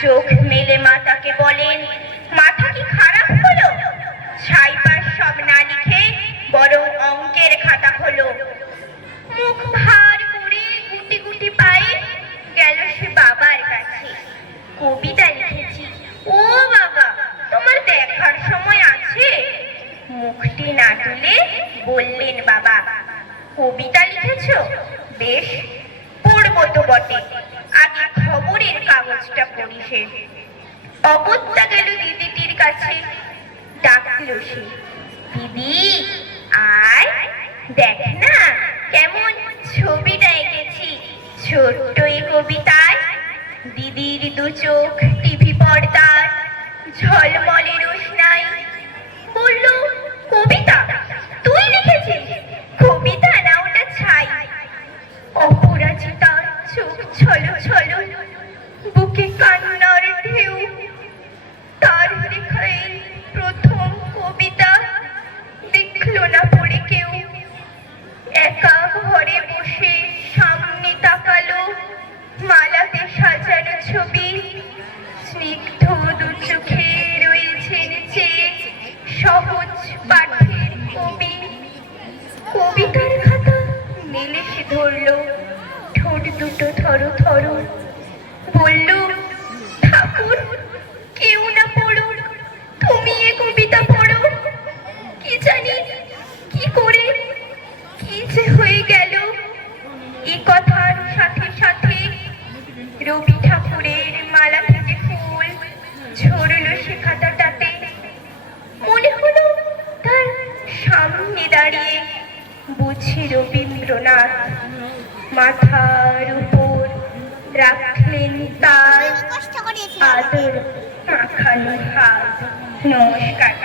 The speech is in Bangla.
চোখ মেলে মাতাকে বলেন, মাথা কি খারাপ হলো? ছাইপাশ সব না লিখে বরং অঙ্কের খাতা হলো। মুখ ভার করে গুটি গুটি পায়ে গেল সে বাবার কাছে। কবিতা লিখেছি। ও বাবা, তোমার দেখার সময় আছে? মুখটি না তুলে বললেন বাবা, কবিতা লিখেছো? বেশ, পড়বো তো বটে, আগে খবরের কাগজটা পড়ি। সে অগত্যা গেল দিদিটির কাছে। ডাকলো সে, দিদি আয়, দেখ না কেমন ছবিটা এঁকেছি ছোট্ট এই কবিতায়। দিদির দু চোখ টিভি পর্দার ঝলমলে রোশনাই। বলল, কবিতা তুই লিখেছিস? কবিতা না, ওটা ছাই। অপরাজিতার চোখ ছলো ছলো, বুকে কান্নার ঢেউ। তার লেখায় প্রথম কবিতা দেখলো না পড়ে কেউ। একা ঘরে বসে সামনে তাকালো মালাতে সাজানো ছবি। স্নিগ্ধ দু চোখে রয়েছেন চেয়ে সহজ পাঠের কবি। কবিতার খাতা মেলে সে ধরলো, ঠোঁট দুটো থর থর। বলল, ঠাকুর কেউ না পড়ো, তুমি এ কবিতা পড়ো। কি জানি কি করে কি যে হয়ে গেল। এই কথার সাথে সাথে রবি ঠাকুরের মালা থেকে ফুল ঝরলো সে খাতাটাতে। মনে হলো তার সামনে দাঁড়িয়ে বুঝি রবীন্দ্রনাথ। মাথার উপর রাখলেন তার আদর মাখানো হাত। নমস্কার।